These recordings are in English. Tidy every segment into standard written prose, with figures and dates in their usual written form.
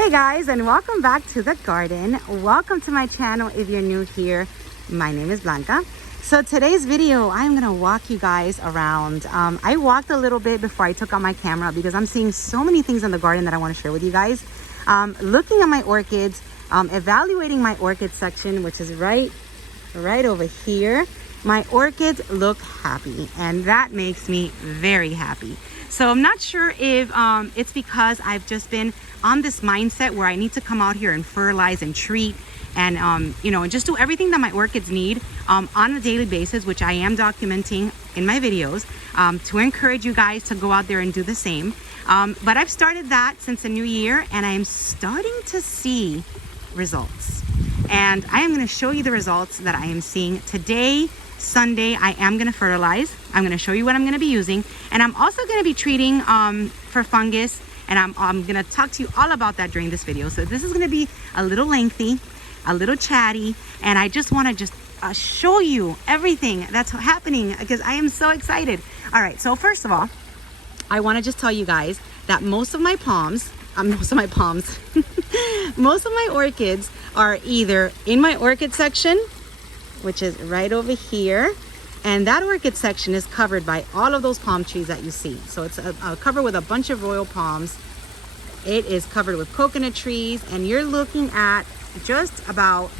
Hey guys, and welcome back to the garden. Welcome to my channel if you're new here. My name is Blanca. So today's video, I'm gonna walk you guys around. I walked a little bit before I took out my camera because I'm seeing so many things in the garden that I want to share with you guys. Looking at my orchids, evaluating my orchid section, which is right over here. My orchids look happy, and that makes me very happy. So I'm not sure if it's because I've just been on this mindset where I need to come out here and fertilize and treat and you know, and just do everything that my orchids need on a daily basis, which I am documenting in my videos to encourage you guys to go out there and do the same. But I've started that since the new year, and I am starting to see results, and I am going to show you the results that I am seeing today. Sunday, I am going to fertilize. I'm going to show you what I'm going to be using, and I'm also going to be treating for fungus, and I'm going to talk to you all about that during this video. So this is going to be a little lengthy, a little chatty, and I just want to just show you everything that's happening because I am so excited. All right, so first of all, I want to just tell you guys that most of my orchids are either in my orchid section, which is right over here, and that orchid section is covered by all of those palm trees that you see. So it's covered with a bunch of royal palms. It is covered with coconut trees, and you're looking at just about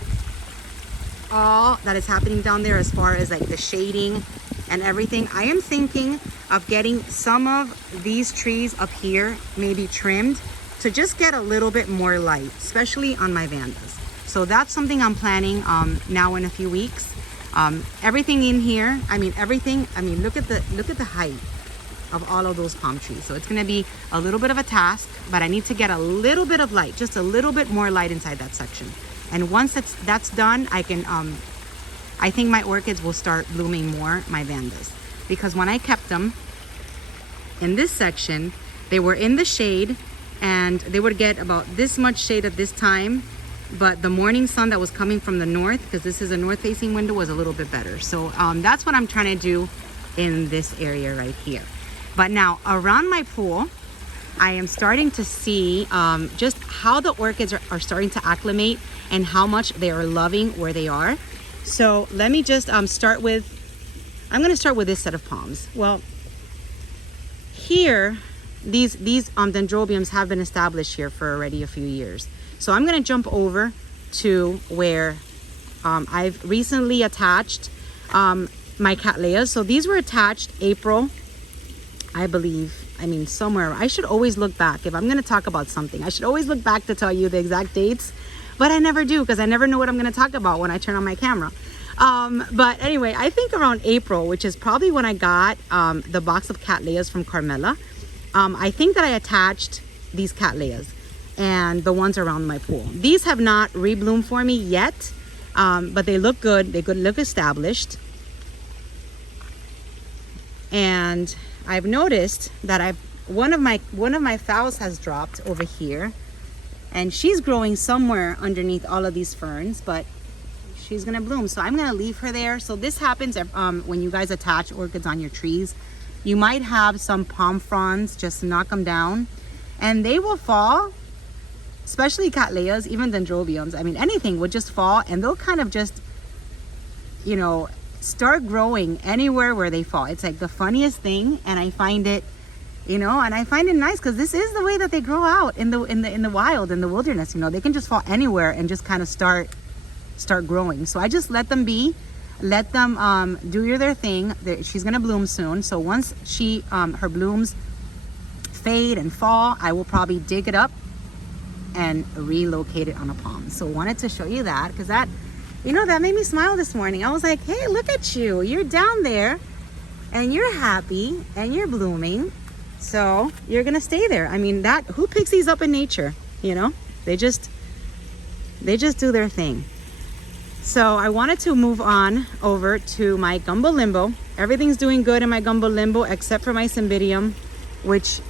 all that is happening down there as far as like the shading and everything. I am thinking of getting some of these trees up here maybe trimmed to just get a little bit more light, especially on my Vandas. So that's something I'm planning now in a few weeks. Everything in here, look at the height of all of those palm trees. So it's gonna be a little bit of a task, but I need to get a little bit of light, just a little bit more light inside that section. And once that's done, I think my orchids will start blooming more, my Vandas. Because when I kept them in this section, they were in the shade, and they would get about this much shade at this time, but the morning sun that was coming from the north, because this is a north facing window, was a little bit better. So that's what I'm trying to do in this area right here. But now around my pool, I am starting to see just how the orchids are starting to acclimate and how much they are loving where they are. So let me just start with, I'm going to start with this set of palms. Well, here, these Dendrobiums have been established here for already a few years. So I'm going to jump over to where I've recently attached my Cattleyas. So these were attached April, I believe. Somewhere. I should always look back. If I'm going to talk about something, I should always look back to tell you the exact dates. But I never do, because I never know what I'm going to talk about when I turn on my camera. But anyway, I think around April, which is probably when I got the box of Cattleyas from Carmela. I think that I attached these Cattleyas and the ones around my pool. These have not rebloomed for me yet, but they look good. They look established. And I've noticed that one of my phals has dropped over here, and she's growing somewhere underneath all of these ferns, but she's gonna bloom. So I'm gonna leave her there. So this happens when you guys attach orchids on your trees. You might have some palm fronds, just knock them down and they will fall, especially Cattleyas, even Dendrobiums. Anything would just fall, and they'll kind of just, you know, start growing anywhere where they fall. It's like the funniest thing, and I find it, you know, and I find it nice because this is the way that they grow out in the wild, in the wilderness. You know, they can just fall anywhere and just kind of start growing. So I just let them be. Let them do their thing. She's gonna bloom soon. So once her blooms fade and fall, I will probably dig it up and relocate it on a palm. So wanted to show you that because that, you know, that made me smile this morning. I was like, hey, look at you. You're down there and you're happy and you're blooming. So you're gonna stay there. Who picks these up in nature? You know, they just do their thing. So I wanted to move on over to my Gumbo Limbo. Everything's doing good in my Gumbo Limbo except for my Cymbidium, which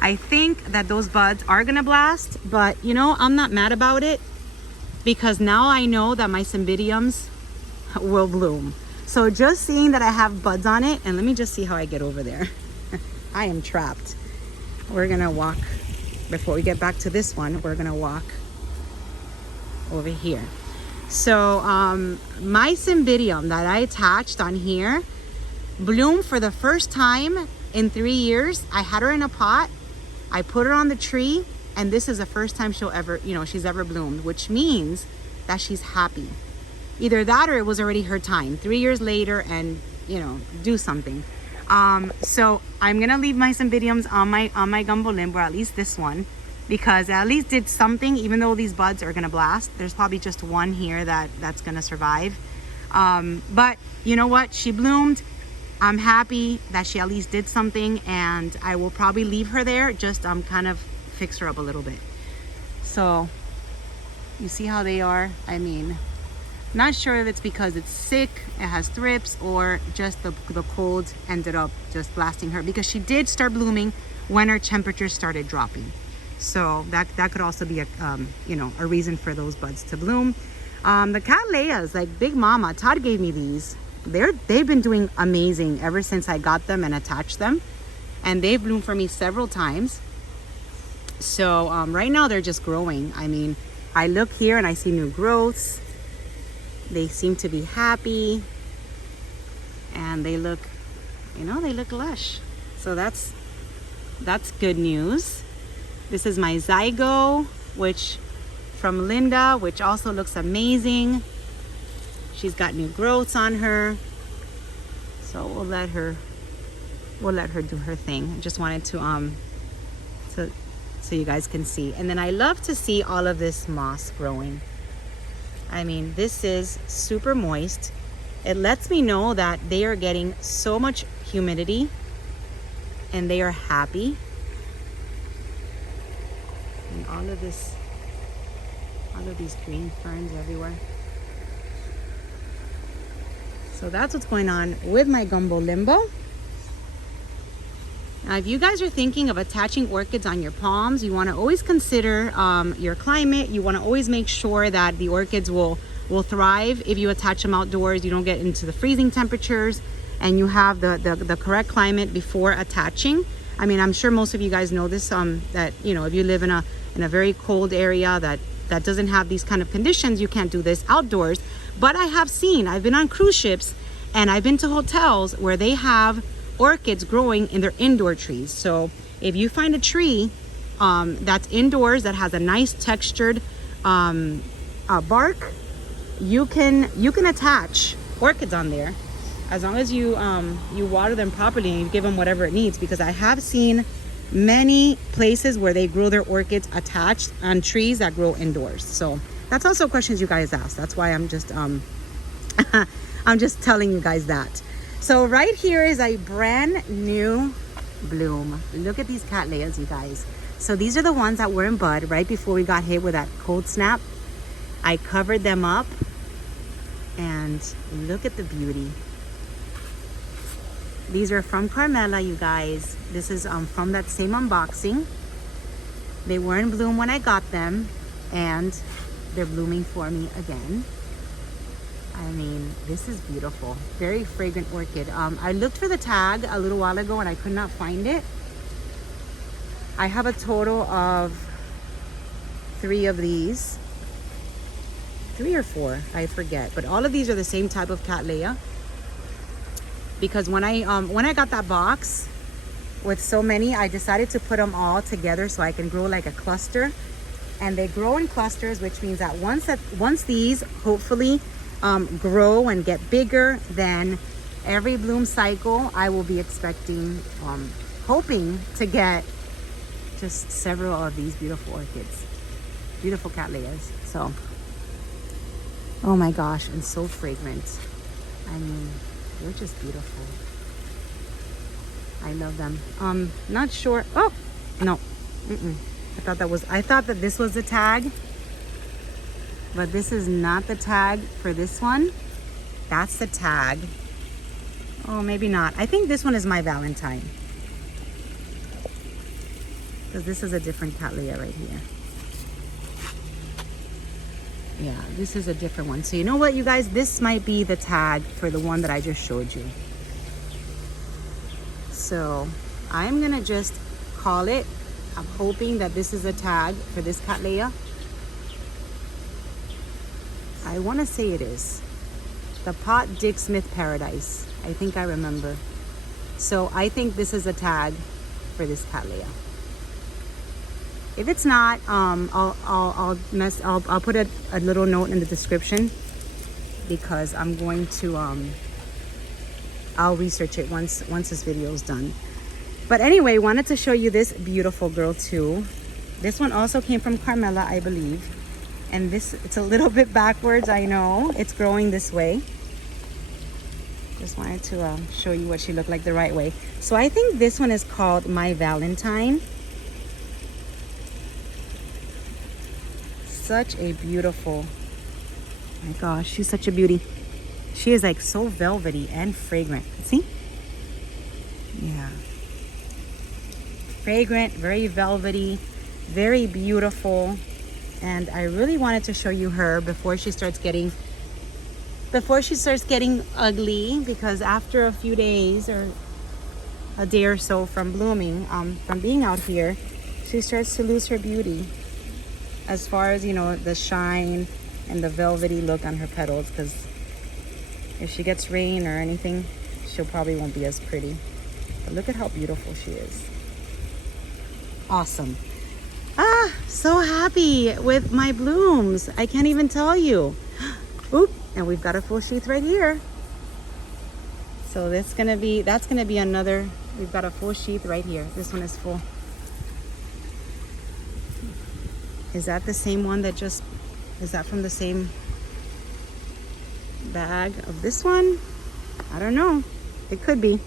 I think that those buds are gonna blast, but you know, I'm not mad about it because now I know that my Cymbidiums will bloom. So just seeing that I have buds on it, and let me just see how I get over there. I am trapped. We're gonna walk before we get back to this one, we're gonna walk over here. So my Cymbidium that I attached on here bloomed for the first time in 3 years. I had her in a pot, I put her on the tree, and this is the first time she'll ever, she's ever bloomed, which means that she's happy. Either that or it was already her time, 3 years later, and do something. So I'm gonna leave my Cymbidiums on my gumbo limb, or at least this one, because at least did something. Even though these buds are gonna blast, there's probably just one here that's gonna survive. But you know what, she bloomed. I'm happy that she at least did something, and I will probably leave her there, just kind of fix her up a little bit. So you see how they are. I mean, not sure if it's because it's sick, it has thrips, or just the cold ended up just blasting her, because she did start blooming when her temperature started dropping. So that could also be a a reason for those buds to bloom. The Cattleyas, like Big Mama, Todd gave me these. They've been doing amazing ever since I got them and attached them, and they've bloomed for me several times. So right now they're just growing. I mean, I look here and I see new growths. They seem to be happy, and they look, they look lush. So that's good news. This is my Zygo, which from Linda, which also looks amazing. She's got new growths on her, so we'll let her do her thing. I just wanted to so you guys can see. And then I love to see all of this moss growing. I mean, this is super moist. It lets me know that they are getting so much humidity and they are happy. And all of these green ferns everywhere. So that's what's going on with my gumbo limbo. Now, if you guys are thinking of attaching orchids on your palms, you want to always consider your climate. You want to always make sure that the orchids will thrive if you attach them outdoors. You don't get into the freezing temperatures, and you have the correct climate before attaching. I mean, I'm sure most of you guys know this, that if you live in a very cold area that doesn't have these kind of conditions, you can't do this outdoors. But I've been on cruise ships, and I've been to hotels where they have orchids growing in their indoor trees. So if you find a tree that's indoors that has a nice textured bark, you can attach orchids on there, as long as you water them properly and you give them whatever it needs. Because I have seen many places where they grow their orchids attached on trees that grow indoors. So that's also questions you guys ask. That's why I'm just I'm just telling you guys that. So right here is a brand new bloom. Look at these Cattleyas, you guys. So these are the ones that were in bud right before we got hit with that cold snap. I covered them up, and look at the beauty. These are from Carmela, you guys. This is from that same unboxing. They were in bloom when I got them, and they're blooming for me again. I mean, this is beautiful. Very fragrant orchid. I looked for the tag a little while ago and I could not find it. I have a total of 3 of these. 3 or 4, I forget. But all of these are the same type of Cattleya. Because when I got that box with so many, I decided to put them all together so I can grow like a cluster. And they grow in clusters, which means that once these hopefully grow and get bigger, then every bloom cycle I will be expecting, hoping to get just several of these beautiful orchids, beautiful Cattleyas. So, oh my gosh, and so fragrant. I mean, they're just beautiful. I love them. Not sure. Oh no, I thought that this was the tag, but this is not the tag for this one. That's the tag. Oh, maybe not. I think this one is my Valentine, because this is a different Cattleya right here. Yeah, this is a different one. So you know what, you guys, this might be the tag for the one that I just showed you. So I'm gonna just call it I'm hoping that this is a tag for this Cattleya. I want to say it is. The Pot Dick Smith Paradise. I think I remember. So I think this is a tag for this Cattleya. If it's not, I'll put a little note in the description, because I'm going to I'll research it once this video is done. But anyway, wanted to show you this beautiful girl too. This one also came from Carmela, I believe. And this, it's a little bit backwards, I know. It's growing this way. Just wanted to show you what she looked like the right way. So I think this one is called My Valentine. Such a beautiful, oh my gosh, she's such a beauty. She is like so velvety and fragrant. See? Yeah. Fragrant, very velvety, very beautiful. And I really wanted to show you her before she starts getting ugly, because after a few days or a day or so from blooming, from being out here, she starts to lose her beauty as far as, you know, the shine and the velvety look on her petals, because if she gets rain or anything, she'll probably won't be as pretty. But look at how beautiful she is. Awesome. So happy with my blooms. I can't even tell you. Oop, and we've got a full sheath right here. So that's gonna be another, we've got a full sheath right here. This one is full. Is that the same one that just, is that from the same bag of this one? I don't know. It could be.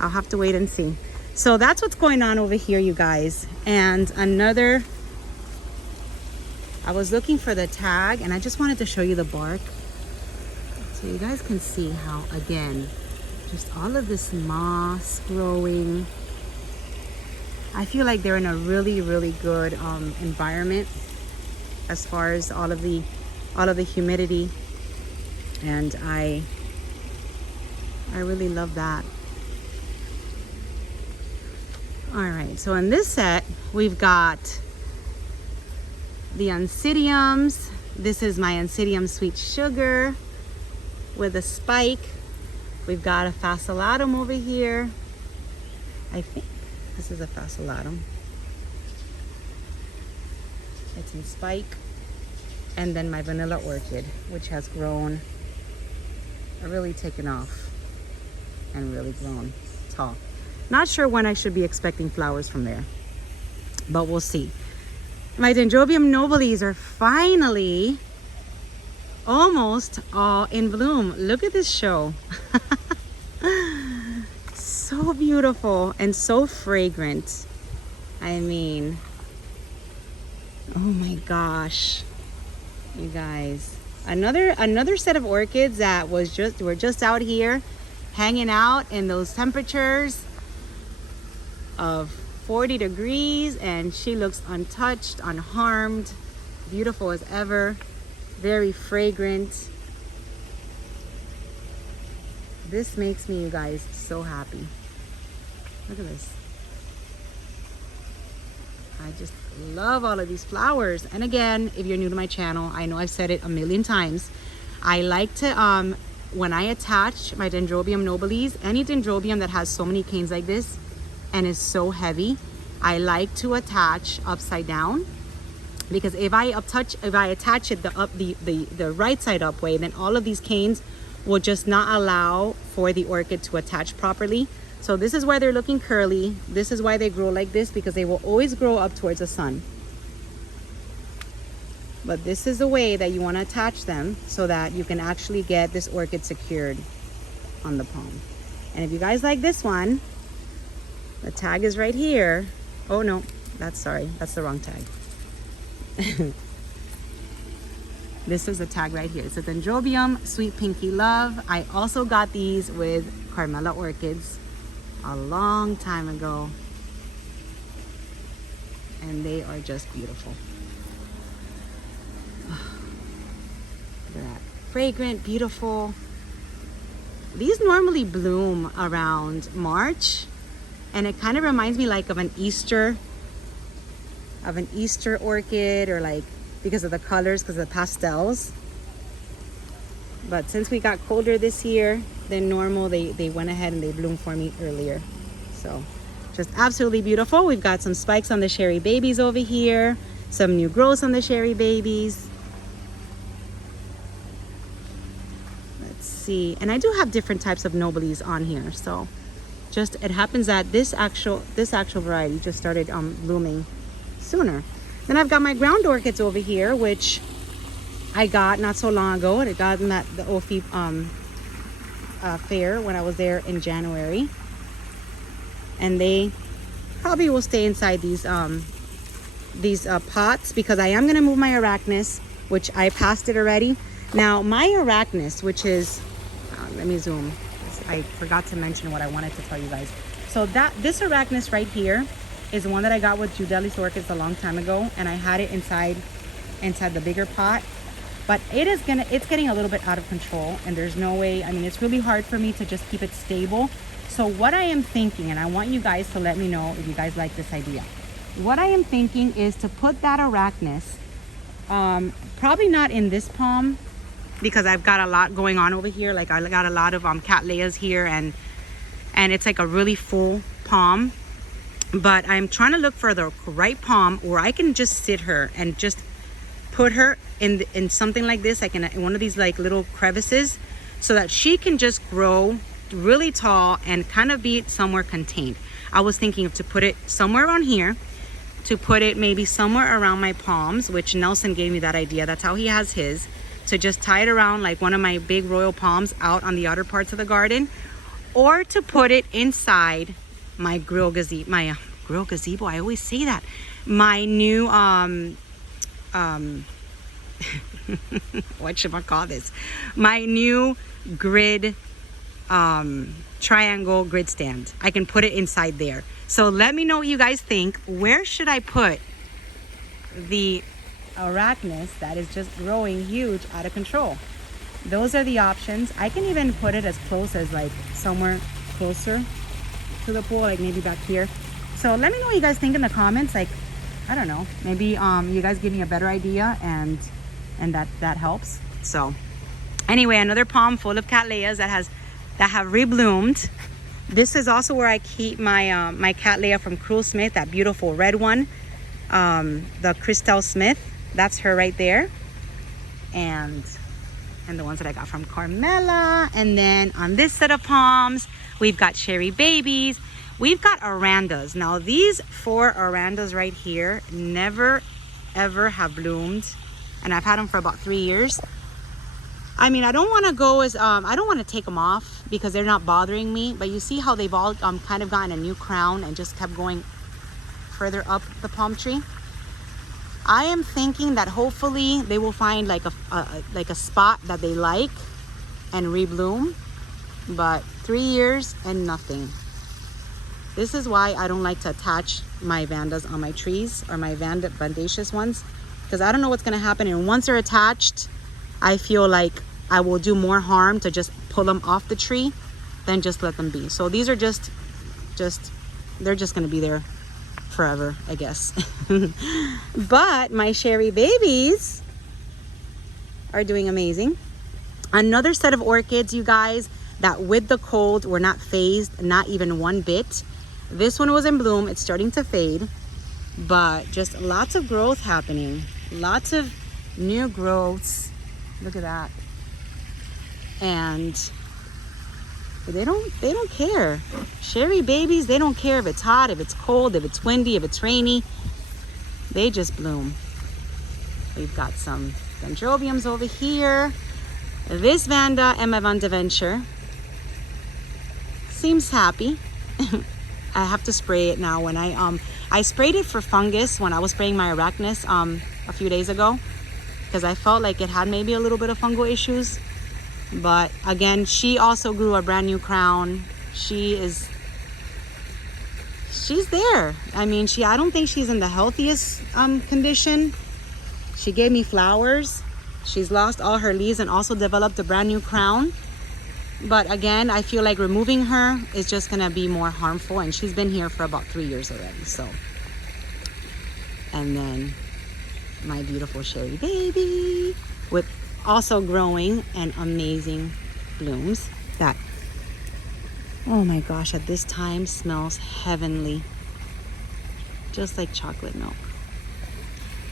I'll have to wait and see. So that's what's going on over here, you guys. And another, I was looking for the tag and I just wanted to show you the bark. So you guys can see how, again, just all of this moss growing. I feel like they're in a really, really good environment as far as all of the humidity, and I really love that. All right, so in this set we've got the Oncidiums. This is my Oncidium Sweet Sugar with a spike. We've got a Fascillatum over here. I think this is a Fascillatum. It's in spike. And then my Vanilla Orchid, which has grown, really taken off and really grown tall. Not sure when I should be expecting flowers from there, but we'll see. My Dendrobium nobiles are finally almost all in bloom. Look at this show. So beautiful and so fragrant. I mean, oh my gosh, you guys. Another set of orchids that were just out here hanging out in those temperatures of 40 degrees, and she looks untouched, unharmed, beautiful as ever, very fragrant. This makes me, you guys, so happy. Look at this. I just love all of these flowers. And again, if you're new to my channel, I know I've said it a million times, I like to when I attach my Dendrobium nobiles, any Dendrobium that has so many canes like this and is so heavy, I like to attach upside down, because if I attach it the right side up way, then all of these canes will just not allow for the orchid to attach properly. So this is why they're looking curly. This is why they grow like this, because they will always grow up towards the sun. But this is the way that you want to attach them so that you can actually get this orchid secured on the palm. And if you guys like this one, the tag is right here. Oh no, that's the wrong tag. This is the tag right here. It's a Dendrobium Sweet Pinky Love. I also got these with Carmela Orchids a long time ago, and they are just beautiful. Look at that. Fragrant, beautiful. These normally bloom around March, and it kind of reminds me like of an Easter of an Easter orchid, or like because of the colors, because of the pastels. But since we got colder this year than normal, they went ahead and they bloomed for me earlier. So just absolutely beautiful. We've got some spikes on the cherry babies over here, some new growths on the cherry babies. Let's see, and I do have different types of noblies on here. So just it happens that this actual variety just started blooming sooner. Then I've got my ground orchids over here, which I got not so long ago. I got them at the HaPpY fair when I was there in January, and they probably will stay inside these pots, because I am going to move my Arachnus, which I passed it already. Now my Arachnus, which is let me zoom. I forgot to mention what I wanted to tell you guys. So this Arachnus right here is one that I got with Judelis Orchids a long time ago, and I had it inside the bigger pot. But it's getting a little bit out of control, and there's no way, I mean, it's really hard for me to just keep it stable. So what I am thinking, and I want you guys to let me know if you guys like this idea. What I am thinking is to put that Arachnus, probably not in this palm, because I've got a lot going on over here. Like I got a lot of Cattleyas here, and it's like a really full palm. But I'm trying to look for the right palm where I can just sit her and just put her in something like this, like in one of these like little crevices, so that she can just grow really tall and kind of be somewhere contained. I was thinking of to put it somewhere around here, to put it maybe somewhere around my palms, which Nelson gave me that idea. That's how he has his, to just tie it around like one of my big royal palms out on the outer parts of the garden, or to put it inside my grill gazebo. I always say that. My new what should I call this? My new grid triangle grid stand. I can put it inside there. So let me know what you guys think. Where should I put the Arachnus that is just growing huge, out of control? Those are the options. I can even put it as close as like somewhere closer to the pool, like maybe back here. So let me know what you guys think in the comments. Like, I don't know, maybe you guys give me a better idea, and that helps. So anyway, another palm full of Cattleyas that have rebloomed. This is also where I keep my my Cattleya from Cruel Smith, that beautiful red one, the Christelle Smith. That's her right there, and the ones that I got from Carmela. And then on this set of palms, we've got cherry babies. We've got Arandas. Now these 4 Arandas right here never ever have bloomed, and I've had them for about 3 years. I mean, I don't want to go as I don't want to take them off because they're not bothering me, but you see how they've all kind of gotten a new crown and just kept going further up the palm tree. I am thinking that hopefully they will find like a spot that they like and rebloom, but 3 years and nothing. This is why I don't like to attach my Vandas on my trees, or my Vandaceous ones, because I don't know what's going to happen. And once they're attached, I feel like I will do more harm to just pull them off the tree than just let them be. So these are just they're just going to be there forever, I guess. But my cherry babies are doing amazing. Another set of orchids, you guys, that with the cold were not phased, not even one bit. This one was in bloom. It's starting to fade, but just lots of growth happening, lots of new growths. Look at that. And they don't care. Cherry babies, they don't care if it's hot, if it's cold, if it's windy, if it's rainy. They just bloom. We've got some Dendrobiums over here. This Vanda, Emma Vanda Venture, seems happy. I have to spray it now. When I sprayed it for fungus when I was spraying my Arachnus a few days ago, because I felt like it had maybe a little bit of fungal issues. But again, she also grew a brand new crown. She's there. I mean, I don't think she's in the healthiest condition. She gave me flowers. She's lost all her leaves and also developed a brand new crown. But again, I feel like removing her is just gonna be more harmful, and she's been here for about 3 years already. So And then my beautiful cherry baby with also growing and amazing blooms that, oh my gosh, at this time smells heavenly, just like chocolate milk.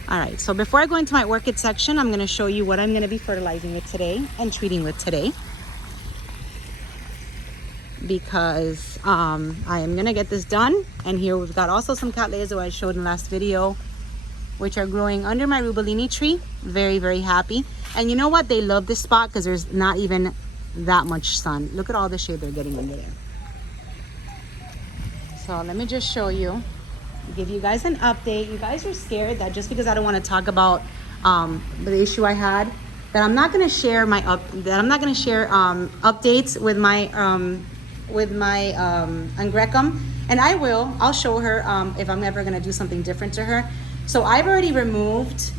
All right, so before I go into my orchid section, I'm going to show you what I'm going to be fertilizing with today and treating with today, because I am going to get this done. And here we've got also some cattleyas that I showed in the last video, which are growing under my rubellini tree. Very, very happy. And you know what? They love this spot because there's not even that much sun. Look at all the shade they're getting under there. So let me just show you, give you guys an update. You guys are scared that just because I don't want to talk about the issue I had, that I'm not going to share my updates with my Angrecum. And I will. I'll show her if I'm ever going to do something different to her. So I've already removed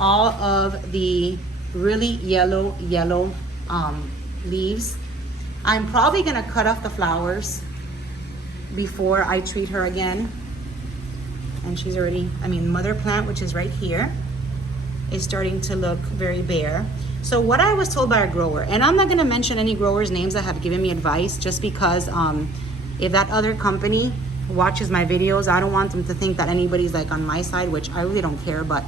all of the really yellow leaves. I'm probably gonna cut off the flowers before I treat her again. And she's already, mother plant, which is right here, is starting to look very bare. So what I was told by a grower, and I'm not gonna mention any growers' names that have given me advice, just because if that other company watches my videos, I don't want them to think that anybody's like on my side, which I really don't care, but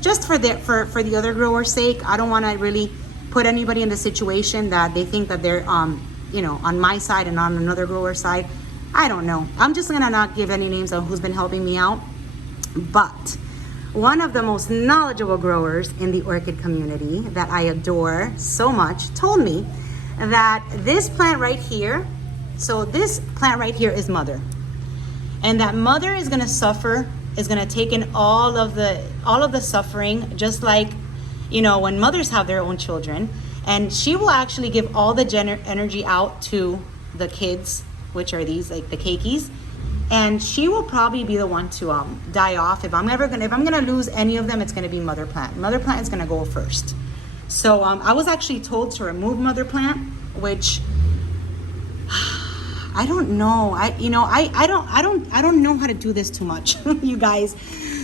just for the other growers' sake, I don't want to really put anybody in the situation that they think that they're on my side and on another grower's side. I don't know. I'm just gonna not give any names of who's been helping me out. But one of the most knowledgeable growers in the orchid community that I adore so much told me that this plant right here, so this plant right here is mother. And that mother is gonna suffer, is gonna take in all of the suffering, just like, when mothers have their own children. And she will actually give all the energy out to the kids, which are these, like the keikis. And she will probably be the one to die off. If I'm gonna lose any of them, it's gonna be mother plant. Mother plant is gonna go first. So I was actually told to remove mother plant, which I don't know. I don't know how to do this too much, you guys.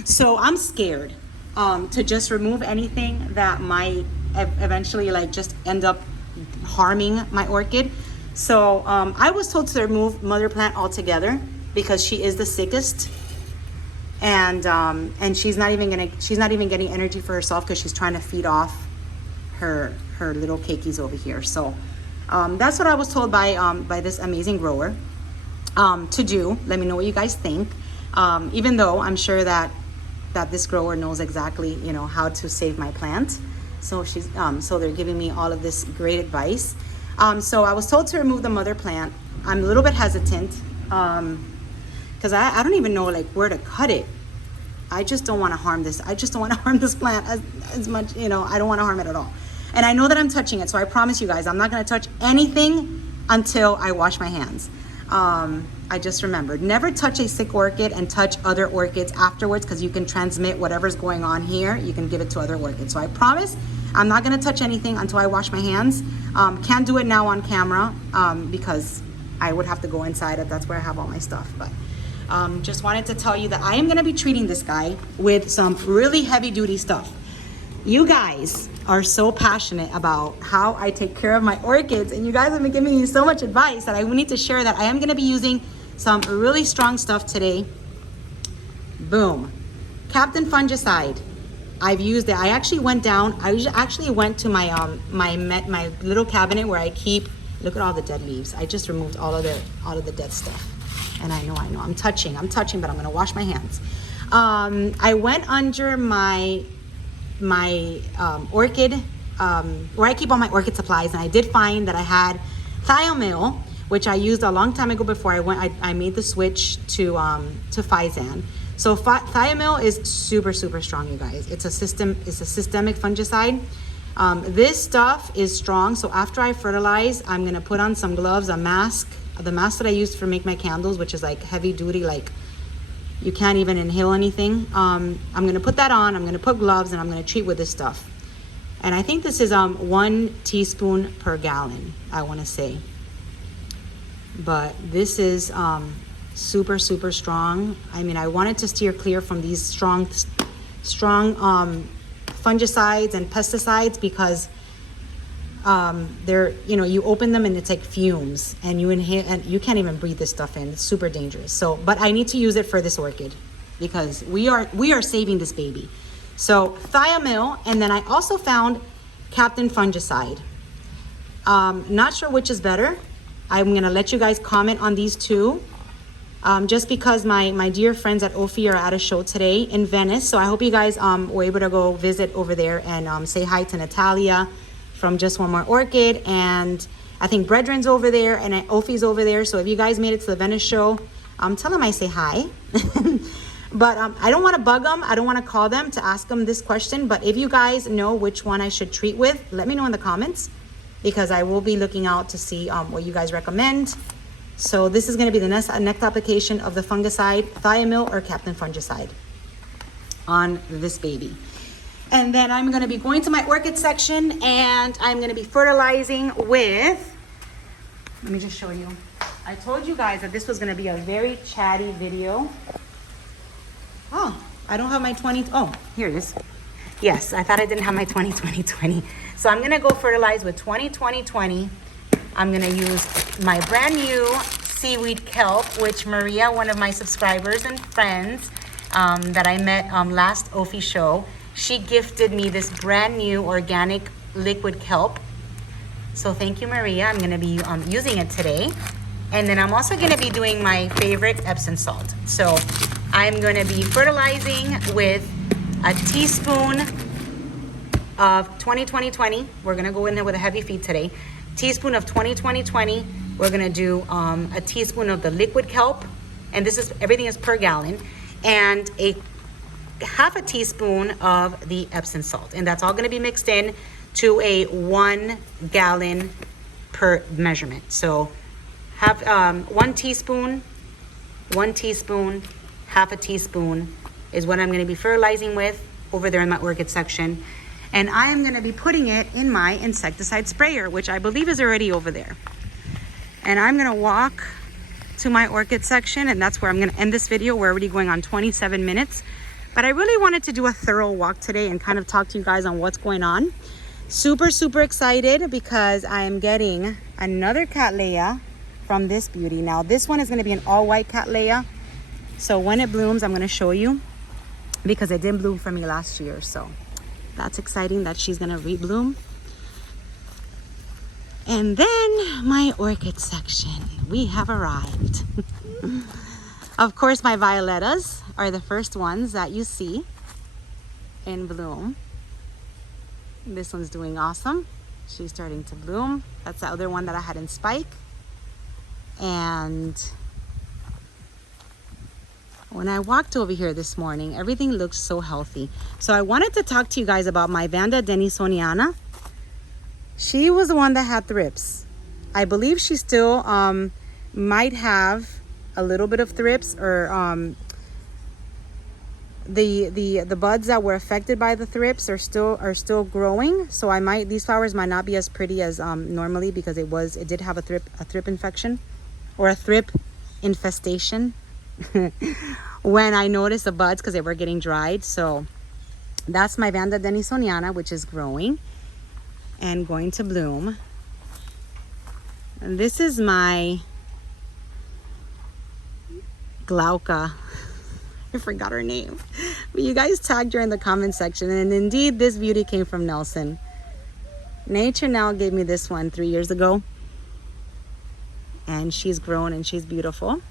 So I'm scared to just remove anything that might eventually just end up harming my orchid. So I was told to remove mother plant altogether because she is the sickest, and she's not even getting energy for herself because she's trying to feed off her little keikis over here. So that's what I was told by this amazing grower to do. Let me know what you guys think. Even though I'm sure that this grower knows exactly how to save my plant. So so they're giving me all of this great advice. So I was told to remove the mother plant. I'm a little bit hesitant because I don't even know where to cut it. I just don't want to harm this. I just don't want to harm this plant as much. I don't want to harm it at all. And I know that I'm touching it, so I promise you guys, I'm not going to touch anything until I wash my hands. I just remembered, never touch a sick orchid and touch other orchids afterwards, because you can transmit whatever's going on here. You can give it to other orchids. So I promise I'm not going to touch anything until I wash my hands. Can't do it now on camera because I would have to go inside. That's where I have all my stuff. But just wanted to tell you that I am going to be treating this guy with some really heavy duty stuff. You guys are so passionate about how I take care of my orchids, and you guys have been giving me so much advice that I need to share that I am going to be using some really strong stuff today. Boom. Captain Fungacide. I've used it. I actually went down. I actually went to my my little cabinet where I keep. Look at all the dead leaves. I just removed all of the dead stuff. And I know. I'm touching, but I'm gonna wash my hands. I went under my orchid, where I keep all my orchid supplies, and I did find that I had thiamyl, which I used a long time ago before I made the switch to Physan. So thiamyl is super, super strong, you guys. It's a systemic fungicide. This stuff is strong. So after I fertilize, I'm gonna put on some gloves, a mask, the mask that I used for make my candles, which is heavy duty, you can't even inhale anything. I'm gonna put that on. I'm gonna put gloves, and I'm gonna treat with this stuff. And I think this is 1 teaspoon per gallon, I wanna say. But this is super, super strong. I mean, I wanted to steer clear from these strong fungicides and pesticides because they're, you know, you open them and it's like fumes and you inhale and you can't even breathe this stuff in. It's super dangerous. So, but I need to use it for this orchid because we are saving this baby. So thiamyl, and then I also found Captain fungicide. Not sure which is better. I'm gonna let you guys comment on these two. Just because my dear friends at HaPpY are at a show today in Venice. So I hope you guys were able to go visit over there and say hi to Natalia from Just One More Orchid. And I think Brethren's over there and HaPpY's over there. So if you guys made it to the Venice show, tell them I say hi. But I don't want to bug them. I don't want to call them to ask them this question. But if you guys know which one I should treat with, let me know in the comments because I will be looking out to see what you guys recommend. So this is going to be the next application of the fungicide, thiamyl or Captain fungicide on this baby. And then I'm going to be going to my orchid section and I'm going to be fertilizing with, let me just show you. I told you guys that this was going to be a very chatty video. Oh, I don't have my oh, here it is. Yes, I thought I didn't have my 20-20-20. So I'm going to go fertilize with 20-20-20. I'm going to use my brand new Seaweed Kelp, which Maria, one of my subscribers and friends that I met last HaPpY show, she gifted me this brand new organic liquid kelp. So thank you, Maria. I'm going to be using it today. And then I'm also going to be doing my favorite Epson salt. So I'm going to be fertilizing with a teaspoon of 20-20-20. We're going to go in there with a heavy feed today. Teaspoon of 20-20-20. We're going to do a teaspoon of the liquid kelp. And this is, everything is per gallon. And half a teaspoon of the Epson salt. And that's all going to be mixed in to a 1 gallon per measurement. So have 1 teaspoon, half a teaspoon is what I'm going to be fertilizing with over there in my orchid section. And I am going to be putting it in my insecticide sprayer, which I believe is already over there. And I'm going to walk to my orchid section, and that's where I'm going to end this video. We're already going on 27 minutes. But I really wanted to do a thorough walk today and kind of talk to you guys on what's going on. Super, super excited because I am getting another Cattleya from this beauty. Now, this one is going to be an all-white Cattleya. So when it blooms, I'm going to show you because it didn't bloom for me last year. So that's exciting that she's going to rebloom. And then my orchid section. We have arrived. Of course, my violetas are the first ones that you see in bloom. This one's doing awesome. She's starting to bloom. That's the other one that I had in spike. And when I walked over here this morning, everything looks so healthy. So I wanted to talk to you guys about my Vanda Denis Soniana. She was the one that had thrips. I believe she still might have a little bit of thrips, or the buds that were affected by the thrips are still growing. So these flowers might not be as pretty as normally because it did have a thrip infection or a thrip infestation when I noticed the buds because they were getting dried. So that's my Vanda Denis Soniana, which is growing and going to bloom. And this is my Glauca. I forgot her name, but you guys tagged her in the comment section, and indeed this beauty came from Nelson. Nature Now gave me this one 3 years ago, and she's grown and she's beautiful.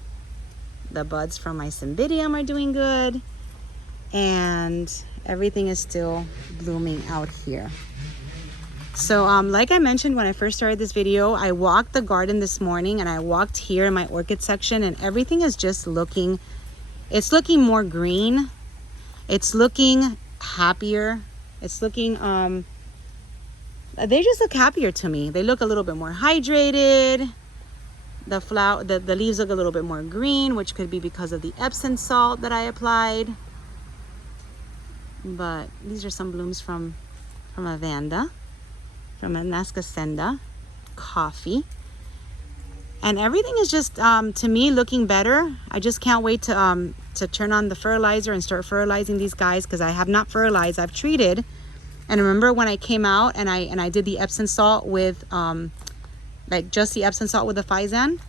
The buds from my Cymbidium are doing good, and everything is still blooming out here. So like I mentioned when I first started this video, I walked the garden this morning and I walked here in my orchid section, and everything is just looking, it's looking more green. It's looking happier. It's looking, they just look happier to me. They look a little bit more hydrated. The leaves look a little bit more green, which could be because of the Epsom salt that I applied. But these are some blooms from a Vanda, from a Nascasenda coffee. And everything is just, to me, looking better. I just can't wait to turn on the fertilizer and start fertilizing these guys, because I have not fertilized. I've treated. And remember when I came out and I did the Epson Salt with, like just the Epsom salt with the Physan?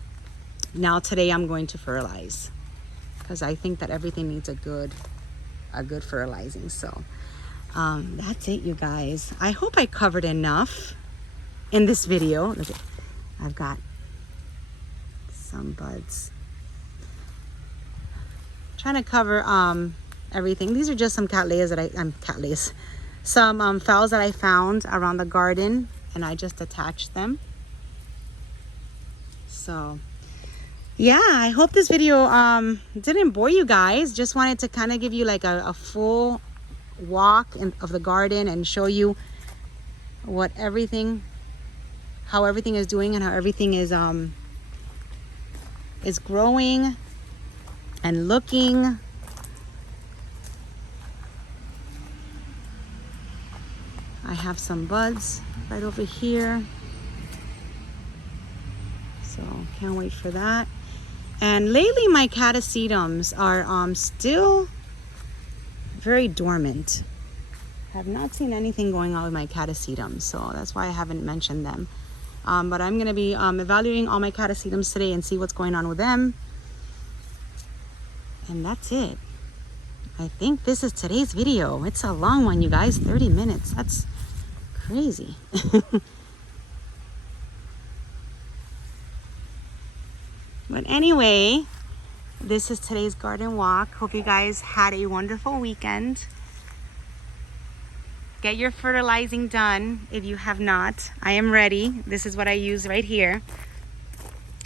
Now today I'm going to fertilize, because I think that everything needs a good fertilizing. So that's it, you guys. I hope I covered enough in this video. Look at, I've got some buds. Trying to cover everything. These are just some cattleyas that some phals that I found around the garden, and I just attached them. So yeah, I hope this video didn't bore you guys. Just wanted to kind of give you like a full walk of the garden and show you what how everything is doing and how everything is growing and looking. I have some buds right over here, so can't wait for that. And lately my catasetums are still very dormant. I have not seen anything going on with my catasetums, so that's why I haven't mentioned them. But I'm going to be evaluating all my catasetums today and see what's going on with them. And that's it. I think this is today's video. It's a long one, you guys. 30 minutes. That's crazy. But anyway, this is today's garden walk. Hope you guys had a wonderful weekend. Get your fertilizing done if you have not. I am ready. This is what I use right here.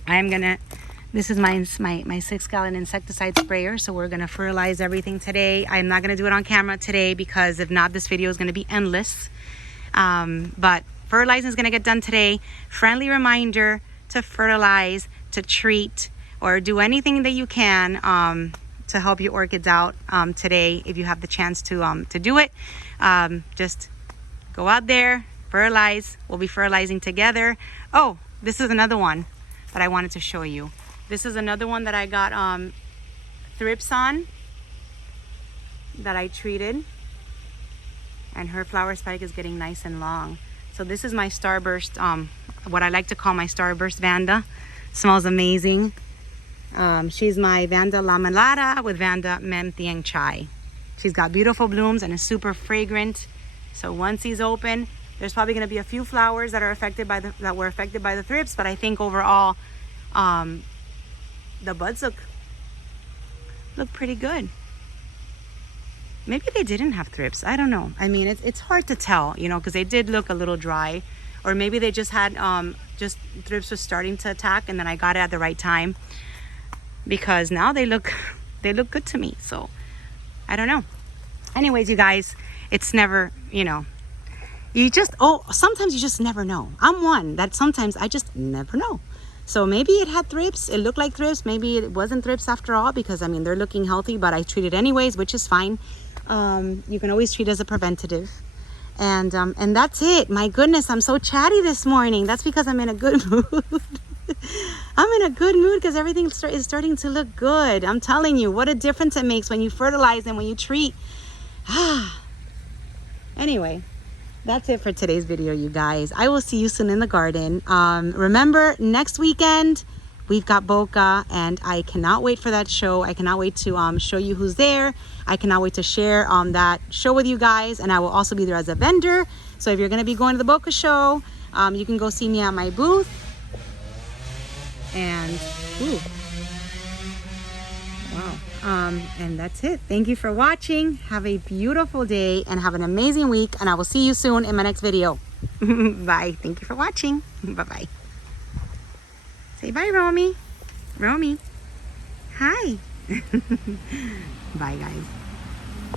This is my 6-gallon insecticide sprayer. So we're gonna fertilize everything today. I'm not gonna do it on camera today, because if not, this video is gonna be endless. But fertilizing is gonna get done today. Friendly reminder to fertilize, to treat, or do anything that you can to help your orchids out today if you have the chance to do it. Just go out there, fertilize. We'll be fertilizing together. Oh, this is another one that I wanted to show you. This is another one that I got thrips on, that I treated, and her flower spike is getting nice and long. So this is my Starburst, what I like to call my Starburst Vanda. Smells amazing. She's my Vanda Lamelata with Vanda Mem Thiang Chai. She's got beautiful blooms and is super fragrant. So once these open, there's probably going to be a few flowers that were affected by the thrips, but I think overall the buds look pretty good. Maybe they didn't have thrips. I don't know. I mean, it's hard to tell, you know, because they did look a little dry, or maybe they just had just thrips was starting to attack, and then I got it at the right time, because now they look good to me. So I don't know. Anyways, you guys, it's never, you know, sometimes you just never know. I'm one that sometimes I just never know. So maybe it had thrips, it looked like thrips, maybe it wasn't thrips after all, because I mean, they're looking healthy, but I treat it anyways, which is fine. You can always treat as a preventative. And that's it. My goodness, I'm so chatty this morning. That's because I'm in a good mood. I'm in a good mood because everything is starting to look good. I'm telling you, what a difference it makes when you fertilize and when you treat. Anyway, that's it for today's video, you guys. I will see you soon in the garden. Remember, next weekend, we've got Boca, and I cannot wait for that show. I cannot wait to show you who's there. I cannot wait to share that show with you guys, and I will also be there as a vendor. So if you're going to be going to the Boca show, you can go see me at my booth. And wow. And that's it. Thank you for watching. Have a beautiful day and have an amazing week, and I will see you soon in my next video. Bye. Thank you for watching. Bye-bye. Say bye, Romy. Romy. Hi. Bye, guys.